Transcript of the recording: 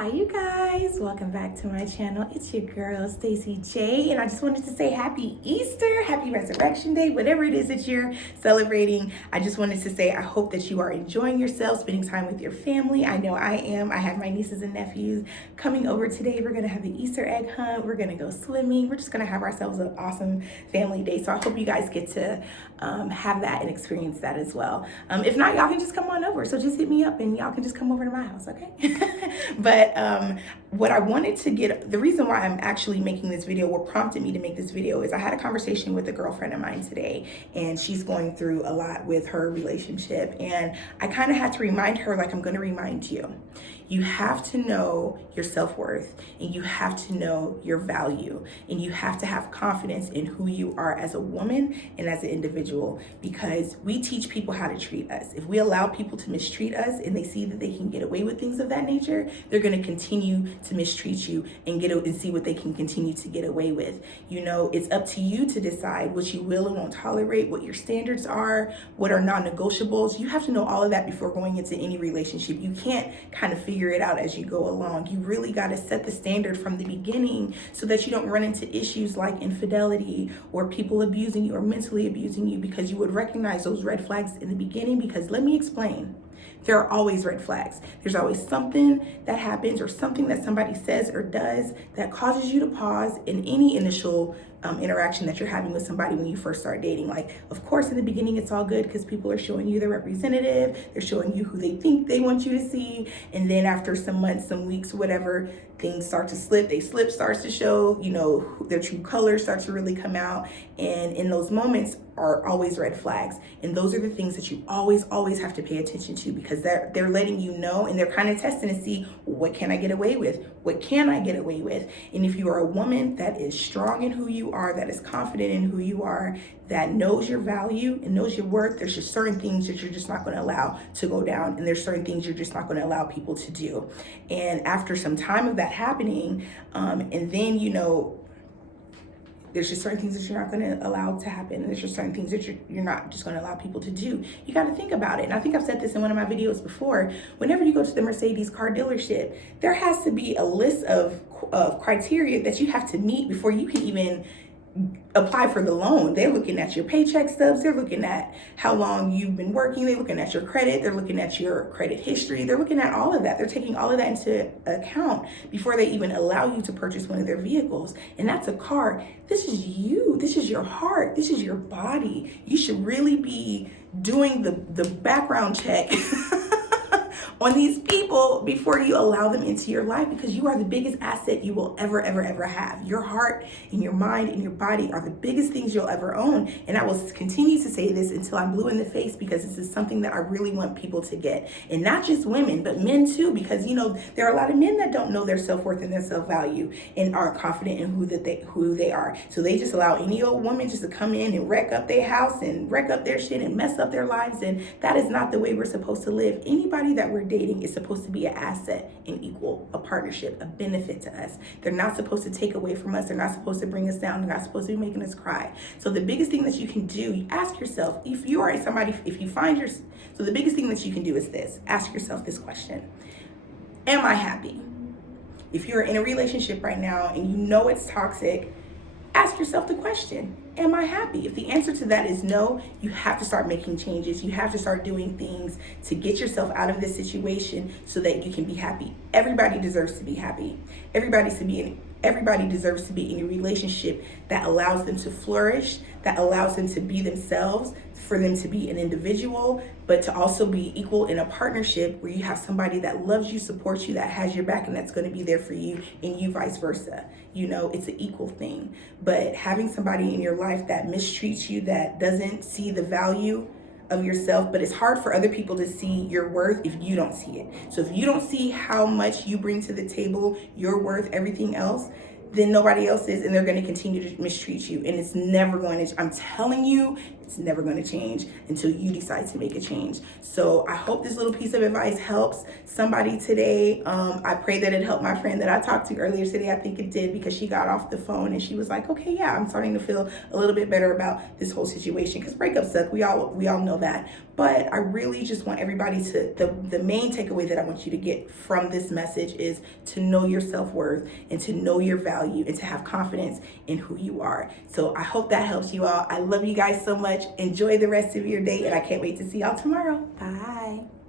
Hi you guys, welcome back to my channel. It's your girl Stacie Jae, and I just wanted to say happy Easter, happy Resurrection Day, whatever it is that you're celebrating. I just wanted to say I hope that you are enjoying yourself, spending time with your family. I know I am. I have my nieces and nephews coming over today. We're gonna have the Easter egg hunt. We're gonna go swimming. We're just gonna have ourselves an awesome family day. So I hope you guys get to have that and experience that as well. If not, y'all can just come on over. So just hit me up and y'all can just come over to my house, okay? But what I wanted to get, the reason why I'm actually making this video, what prompted me to make this video is I had a conversation with a girlfriend of mine today, and she's going through a lot with her relationship. And I kind of had to remind her, like I'm going to remind you, you have to know your self-worth, and you have to know your value, and you have to have confidence in who you are as a woman and as an individual, because we teach people how to treat us. If we allow people to mistreat us and they see that they can get away with things of that nature, they're going to continue to mistreat you and see what they can continue to get away with. You know, it's up to you to decide what you will and won't tolerate, what your standards are, what are non-negotiables. You have to know all of that before going into any relationship. You can't kind of figure it out as you go along. You really got to set the standard from the beginning so that you don't run into issues like infidelity or people abusing you or mentally abusing you, because you would recognize those red flags in the beginning. Because let me explain. There are always red flags. There's always something that happens or something that somebody says or does that causes you to pause in any initial interaction that you're having with somebody when you first start dating. Like, of course, in the beginning, it's all good because people are showing you their representative. They're showing you who they think they want you to see. And then after some months, some weeks, whatever, things start to slip. They slip starts to show, you know, their true colors start to really come out. And in those moments are always red flags. And those are the things that you always have to pay attention to, because they're letting you know, and they're kind of testing to see, what can I get away with? What can I get away with? And if you are a woman that is strong in who you are, that is confident in who you are, that knows your value and knows your worth, there's just certain things that you're just not going to allow to go down, and there's certain things you're just not going to allow people to do. And after some time of that happening, and then, you know, there's just certain things that you're not going to allow to happen. There's just certain things that you're not just going to allow people to do. You got to think about it. And I think I've said this in one of my videos before. Whenever you go to the Mercedes car dealership, there has to be a list of criteria that you have to meet before you can even apply for the loan. They're looking at your paycheck stubs. They're looking at how long you've been working. They're looking at your credit. They're looking at your credit history. They're looking at all of that. They're taking all of that into account before they even allow you to purchase one of their vehicles. And that's a car. This is you. This is your heart. This is your body. You should really be doing the background check on these people before you allow them into your life, because you are the biggest asset you will ever have. Your heart and your mind and your body are the biggest things you'll ever own. And I will continue to say this until I'm blue in the face, because this is something that I really want people to get. And not just women, but men too, because, you know, there are a lot of men that don't know their self-worth and their self-value and aren't confident in who they are. So they just allow any old woman just to come in and wreck up their house and wreck up their shit and mess up their lives. And that is not the way we're supposed to live. Anybody that we're dating is supposed to be an asset, an equal, a partnership, a benefit to us. They're not supposed to take away from us. They're not supposed to bring us down. They're not supposed to be making us cry. So the biggest thing that you can do, you ask yourself, if you are somebody, so the biggest thing that you can do is this: ask yourself this question: am I happy? If you're in a relationship right now and you know it's toxic, ask yourself the question: am I happy? If the answer to that is no, you have to start making changes. You have to start doing things to get yourself out of this situation so that you can be happy. Everybody deserves to be happy. Everybody deserves to be in a relationship that allows them to flourish, that allows them to be themselves, for them to be an individual, but to also be equal in a partnership where you have somebody that loves you, supports you, that has your back, and that's going to be there for you, and you vice versa. You know, it's an equal thing. But having somebody in your life that mistreats you, that doesn't see the value of yourself, but it's hard for other people to see your worth if you don't see it. So if you don't see how much you bring to the table, your worth, everything else, then nobody else is, and they're going to continue to mistreat you. And it's never going to, I'm telling you, It's never going to change until you decide to make a change. So I hope this little piece of advice helps somebody today. I pray that it helped my friend that I talked to earlier today. I think it did, because she got off the phone and she was like, okay, yeah, I'm starting to feel a little bit better about this whole situation, because breakups suck. We all know that. But I really just want everybody to, the main takeaway that I want you to get from this message is to know your self-worth and to know your value and to have confidence in who you are. So I hope that helps you all. I love you guys so much. Enjoy the rest of your day, and I can't wait to see y'all tomorrow. Bye.